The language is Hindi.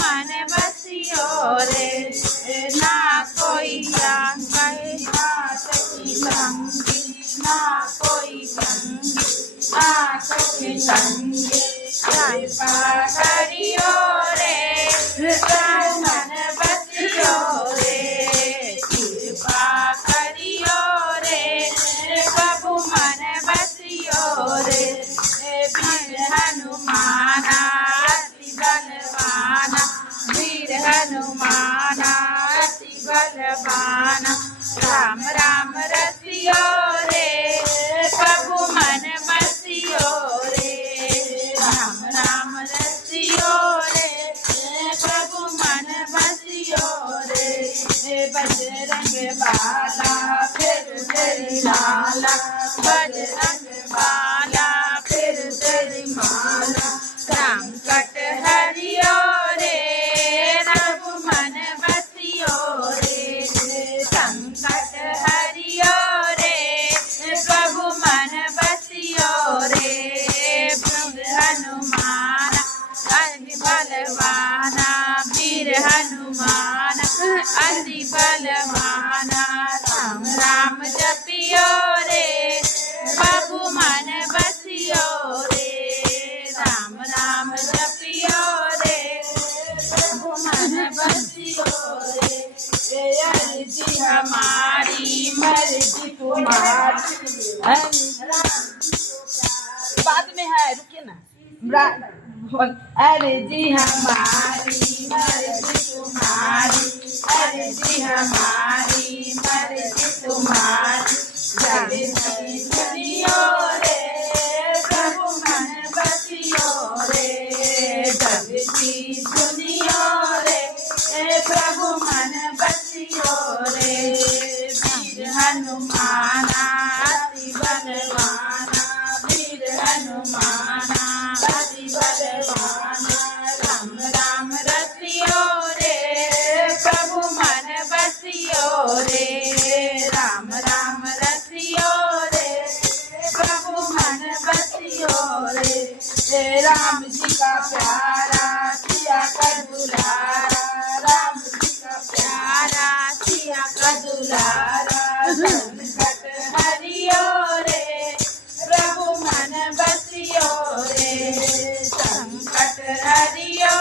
मन बसियो रे ना कोई कहे नाथ की संगी ना कोई संगी नाथ की संगी कृपा करियो रे मन बसियो रे कृपा करियो रे प्रभु मन बसियो रे वीर हनुमाना अति बलवाना वीर हनुमाना अति बलवाना राम राम रसियो रे प्रभु मन बसियो रे राम राम रसियो रे प्रभु मन बसियो रे बजरंग बाला फिर तेरी लाला बजरंग बाला फिर तेरी माला संकट हरियो रे प्रभु मन बसियो रे संकट हरियो रे प्रभु मन बसियो रे वीर हनुमान अति बलवाना वीर हनुमान अति बलवाना राम राम जपियो रे प्रभु मन बसियो रे राम राम जपियो रे प्रभु मन बसियो रे अर्जी हमारी मर्जी तुम्हारी बाद में है रुकिए ना अर्जी हमारी मर्जी तुम्हारी अर्जी हमारी मर्जी तुम्हारी जल्दी सुनियो रे प्रभु मन बसियो रे जल्दी सुनियो